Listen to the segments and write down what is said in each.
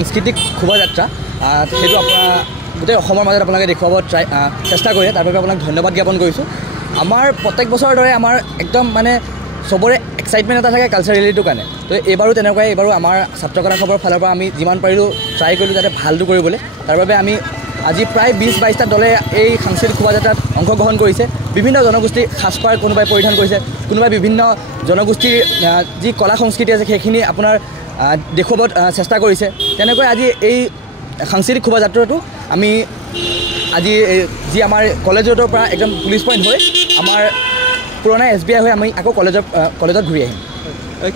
সাংস্কৃতিক শোভাযাত্ৰা সেইটো আপোনাৰ গোটেই অসমৰ মাজত আপোনালোকে দেখুৱাব চেষ্টা কৰে তাৰ বাবে আপোনাক ধন্যবাদ জ্ঞাপন কৰিছোঁ। আমাৰ প্ৰত্যেক বছৰৰ দৰে আমাৰ একদম মানে চবৰে এক্সাইটমেণ্ট এটা থাকে কালচাৰ ৰেলীটোৰ কাৰণে। তো এইবাৰো তেনেকুৱাই এইবাৰো আমাৰ ছাত্ৰকলা সভাৰ ফালৰ পৰা আমি যিমান পাৰিলোঁ ট্ৰাই কৰিলোঁ যাতে ভালটো কৰিবলৈ। তাৰ বাবে আমি আজি প্ৰায় 20-22টা দলে এই সাংস্কৃতিক শোভাযাত্ৰাত অংশগ্ৰহণ কৰিছে। বিভিন্ন জনগোষ্ঠীৰ সাজপাৰ কোনোবাই পৰিধান কৰিছে, কোনোবাই বিভিন্ন জনগোষ্ঠীৰ যি কলা সংস্কৃতি আছে সেইখিনি আপোনাৰ দেখুৱাব চেষ্টা কৰিছে। তেনেকৈ আজি এই সাংস্কৃতিক শোভাযাত্ৰাটো আমি আজি যি আমাৰ কলেজৰ পৰা একদম পুলিচ পইণ্ট হৈ আমাৰ পুৰণা SBI হৈ আমি আকৌ কলেজত ঘূৰি আহিম।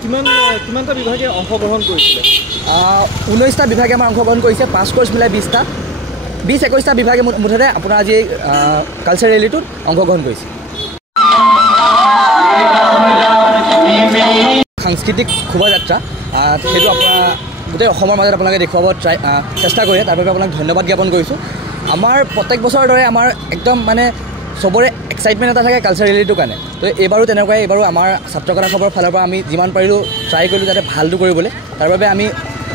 কিমানটা বিভাগে অংশগ্ৰহণ কৰিছিলে? 19টা বিভাগে আমাৰ অংশগ্ৰহণ কৰিছে, 5 কোৰ্চ মিলাই 20-21টা বিভাগে মুঠতে আপোনাৰ আজি কালচাৰ ৰেলীটোত অংশগ্ৰহণ কৰিছে। সাংস্কৃতিক শোভাযাত্ৰা সেইটো আপোনাৰ গোটেই অসমৰ মাজত আপোনালোকে দেখুৱাব চেষ্টা কৰে তাৰ বাবে আপোনাক ধন্যবাদ জ্ঞাপন কৰিছোঁ। আমাৰ প্ৰত্যেক বছৰৰ দৰে আমাৰ একদম মানে চবৰে এক্সাইটমেণ্ট এটা থাকে কালচাৰ ৰেলীটোৰ কাৰণে। তো এইবাৰো তেনেকুৱাই এইবাৰো আমাৰ ছাত্ৰকলা সভাৰ ফালৰ পৰা আমি যিমান পাৰিলোঁ ট্ৰাই কৰিলোঁ যাতে ভালটো কৰিবলৈ। তাৰ বাবে আমি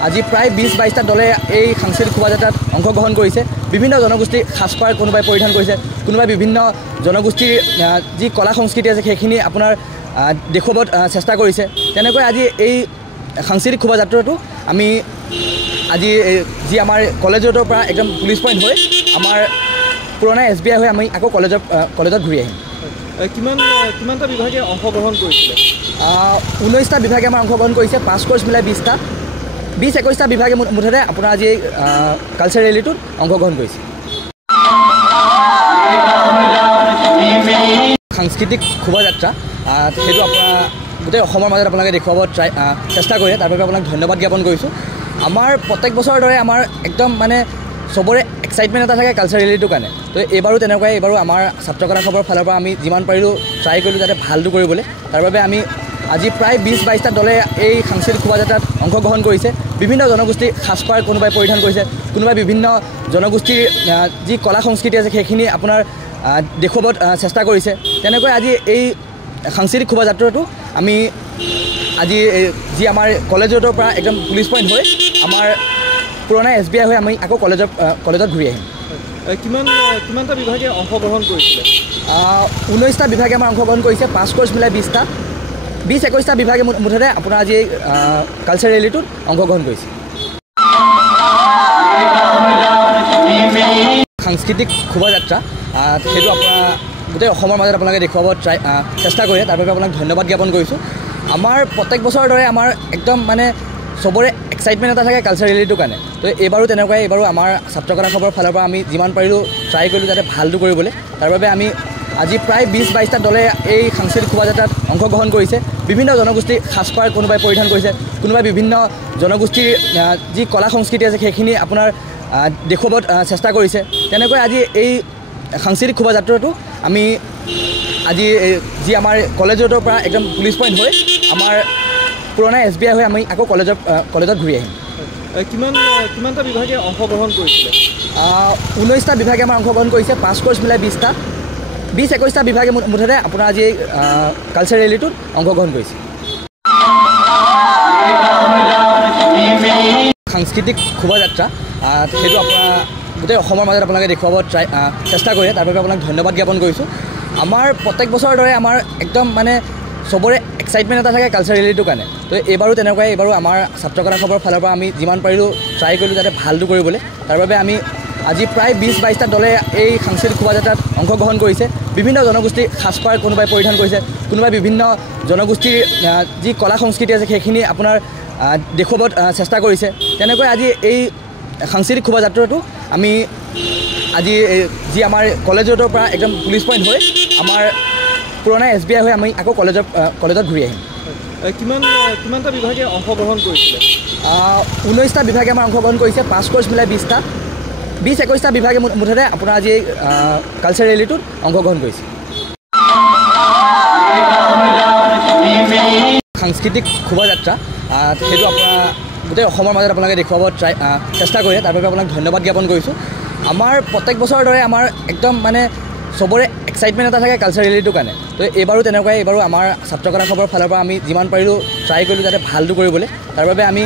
আজি প্ৰায় 20-22টা দলে এই সাংস্কৃতিক শোভাযাত্ৰাত অংশগ্ৰহণ কৰিছে। বিভিন্ন জনগোষ্ঠীৰ সাজপাৰ কোনোবাই পৰিধান কৰিছে, কোনোবাই বিভিন্ন জনগোষ্ঠীৰ যি কলা সংস্কৃতি আছে সেইখিনি আপোনাৰ দেখুৱাব চেষ্টা কৰিছে। তেনেকৈ আজি এই সাংস্কৃতিক শোভাযাত্ৰাটো আমি আজি যি আমাৰ কলেজৰ পৰা একদম পুলিচ পইণ্ট হৈ আমাৰ পুৰণা SBI হৈ আমি আকৌ কলেজত ঘূৰি আহিম। কিমানটা বিভাগে অংশগ্ৰহণ কৰিছিলে? 19টা বিভাগে আমাৰ অংশগ্ৰহণ কৰিছে, 5 কোৰ্চ মিলাই 20-21টা বিভাগে মুঠতে আপোনাৰ আজি কালচাৰ ৰেলীটোত অংশগ্ৰহণ কৰিছে। সাংস্কৃতিক শোভাযাত্ৰা সেইটো আপোনাৰ গোটেই অসমৰ মাজত আপোনালোকে দেখুৱাব চেষ্টা কৰে তাৰ বাবে আপোনাক ধন্যবাদ জ্ঞাপন কৰিছোঁ। আমাৰ প্ৰত্যেক বছৰৰ দৰে আমাৰ একদম মানে চবৰে এক্সাইটমেণ্ট এটা থাকে কালচাৰ ৰেলীটোৰ কাৰণে। তো এইবাৰো তেনেকুৱাই এইবাৰো আমাৰ ছাত্ৰকলা সভাৰ ফালৰ পৰা আমি যিমান পাৰিলোঁ ট্ৰাই কৰিলোঁ যাতে ভালটো কৰিবলৈ। তাৰ বাবে আমি আজি প্ৰায় 20-22টা দলে এই সাংস্কৃতিক শোভাযাত্ৰাত অংশগ্ৰহণ কৰিছে। বিভিন্ন জনগোষ্ঠীৰ সাজপাৰ কোনোবাই পৰিধান কৰিছে, কোনোবাই বিভিন্ন জনগোষ্ঠীৰ যি কলা সংস্কৃতি আছে সেইখিনি আপোনাৰ দেখুৱাব চেষ্টা কৰিছে। তেনেকৈ আজি এই সাংস্কৃতিক শোভাযাত্ৰাটো আমি আজি যি আমাৰ কলেজৰ পৰা একদম পুলিচ পইণ্ট হৈ আমাৰ পুৰণা SBI হৈ আমি আকৌ কলেজত ঘূৰি আহিম। কিমানটা বিভাগে অংশগ্ৰহণ কৰিছিলে? 19টা বিভাগে আমাৰ অংশগ্ৰহণ কৰিছে, 5 কোৰ্চ মিলাই 20-21টা বিভাগে মুঠতে আপোনাৰ আজি কালচাৰ ৰেলীটোত অংশগ্ৰহণ কৰিছে। সাংস্কৃতিক শোভাযাত্ৰা সেইটো আপোনাৰ গোটেই অসমৰ মাজত আপোনালোকে দেখুৱাব চেষ্টা কৰে তাৰ বাবে আপোনাক ধন্যবাদ জ্ঞাপন কৰিছোঁ। আমাৰ প্ৰত্যেক বছৰৰ দৰে আমাৰ একদম মানে চবৰে এক্সাইটমেণ্ট এটা থাকে কালচাৰ ৰেলীটোৰ কাৰণে। তো এইবাৰো তেনেকুৱাই এইবাৰো আমাৰ ছাত্ৰকলা সভাৰ ফালৰ পৰা আমি যিমান পাৰিলোঁ ট্ৰাই কৰিলোঁ যাতে ভালটো কৰিবলৈ। তাৰ বাবে আমি আজি প্ৰায় 20-22টা দলে এই সাংস্কৃতিক শোভাযাত্ৰাত অংশগ্ৰহণ কৰিছে। বিভিন্ন জনগোষ্ঠীৰ সাজপাৰ কোনোবাই পৰিধান কৰিছে, কোনোবাই বিভিন্ন জনগোষ্ঠীৰ যি কলা সংস্কৃতি আছে সেইখিনি আপোনাৰ দেখুৱাব চেষ্টা কৰিছে। তেনেকৈ আজি এই সাংস্কৃতিক শোভাযাত্ৰাটো আমি আজি যি আমাৰ কলেজৰ পৰা একদম পুলিচ পইণ্ট হৈ আমাৰ পুৰণা SBI হৈ আমি আকৌ কলেজত ঘূৰি আহিম। কিমানটা বিভাগে অংশগ্ৰহণ কৰিছিলে? 19টা বিভাগে আমাৰ অংশগ্ৰহণ কৰিছে, 5 কোৰ্চ মিলাই 20-21টা বিভাগে মুঠতে আপোনাৰ আজি কালচাৰ ৰেলীটোত অংশগ্ৰহণ কৰিছে। সাংস্কৃতিক শোভাযাত্ৰা সেইটো আপোনাৰ গোটেই অসমৰ মাজত আপোনালোকে দেখুৱাব চেষ্টা কৰে তাৰ বাবে আপোনাক ধন্যবাদ জ্ঞাপন কৰিছোঁ। আমাৰ প্ৰত্যেক বছৰৰ দৰে আমাৰ একদম মানে চবৰে এক্সাইটমেণ্ট এটা থাকে কালচাৰ ৰেলীটোৰ কাৰণে। তো এইবাৰো তেনেকুৱাই এইবাৰো আমাৰ ছাত্ৰকলা সভাৰ ফালৰ পৰা আমি যিমান পাৰিলোঁ ট্ৰাই কৰিলোঁ যাতে ভালটো কৰিবলৈ। তাৰ বাবে আমি আজি প্ৰায় 20-22টা দলে এই সাংস্কৃতিক শোভাযাত্ৰাত অংশগ্ৰহণ কৰিছে। বিভিন্ন জনগোষ্ঠীৰ সাজপাৰ কোনোবাই পৰিধান কৰিছে, কোনোবাই বিভিন্ন জনগোষ্ঠীৰ যি কলা সংস্কৃতি আছে সেইখিনি আপোনাৰ দেখুৱাব চেষ্টা কৰিছে। তেনেকৈ আজি এই সাংস্কৃতিক শোভাযাত্ৰাটো আমি আজি যি আমাৰ কলেজৰ পৰা একদম পুলিচ পইণ্ট হৈ আমাৰ পুৰণা SBI হৈ আমি আকৌ কলেজত ঘূৰি আহিম। কিমানটা বিভাগে অংশগ্ৰহণ কৰিছিলে? 19টা বিভাগে আমাৰ অংশগ্ৰহণ কৰিছে, 5 কোৰ্চ মিলাই 20-21টা বিভাগে মুঠতে আপোনাৰ আজি কালচাৰ ৰেলীটোত অংশগ্ৰহণ কৰিছে। সাংস্কৃতিক শোভাযাত্ৰা সেইটো আপোনাৰ গোটেই অসমৰ মাজত আপোনালোকে দেখুৱাব চেষ্টা কৰে তাৰ বাবে আপোনাক ধন্যবাদ জ্ঞাপন কৰিছোঁ। আমাৰ প্ৰত্যেক বছৰৰ দৰে আমাৰ একদম মানে চবৰে এক্সাইটমেণ্ট এটা থাকে কালচাৰ ৰেলীটোৰ কাৰণে। তো এইবাৰো তেনেকুৱাই এইবাৰো আমাৰ ছাত্ৰকলা সভাৰ ফালৰ পৰা আমি যিমান পাৰিলোঁ ট্ৰাই কৰিলোঁ যাতে ভালটো কৰিবলৈ। তাৰ বাবে আমি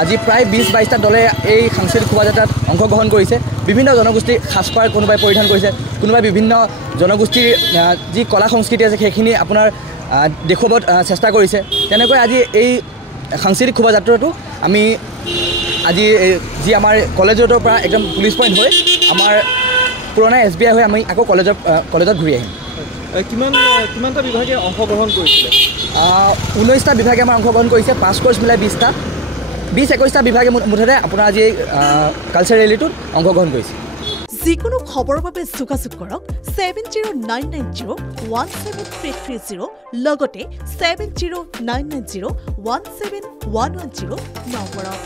আজি প্ৰায় 20-22টা দলে এই সাংস্কৃতিক শোভাযাত্ৰাত অংশগ্ৰহণ কৰিছে বিভিন্ন জনগোষ্ঠীৰ সাজপাৰ কোনোবাই পৰিধান কৰিছে কোনোবাই বিভিন্ন জনগোষ্ঠীৰ যি কলা সংস্কৃতি আছে সেইখিনি আপোনাৰ দেখুৱাব চেষ্টা কৰিছে তেনেকৈ আজি এই সাংস্কৃতিক শোভাযাত্ৰাটো আমি আজি যি আমাৰ কলেজৰ পৰা একদম পুলিচ পইণ্ট হৈ আমাৰ পুৰণা SBI হৈ আমি আকৌ কলেজত ঘূৰি আহিম কিমানটা বিভাগে অংশগ্ৰহণ কৰিছিলে 19টা বিভাগে আমাৰ অংশগ্ৰহণ কৰিছে 5 কোৰ্চ মিলাই 20টা 20-21টা বিভাগে মুঠতে আপোনাৰ আজি কালচাৰ ৰেলীটোত অংশগ্ৰহণ কৰিছে যিকোনো খবৰৰ বাবে যোগাযোগ কৰক 7099017330 লগতে 7099017110 নম্বৰত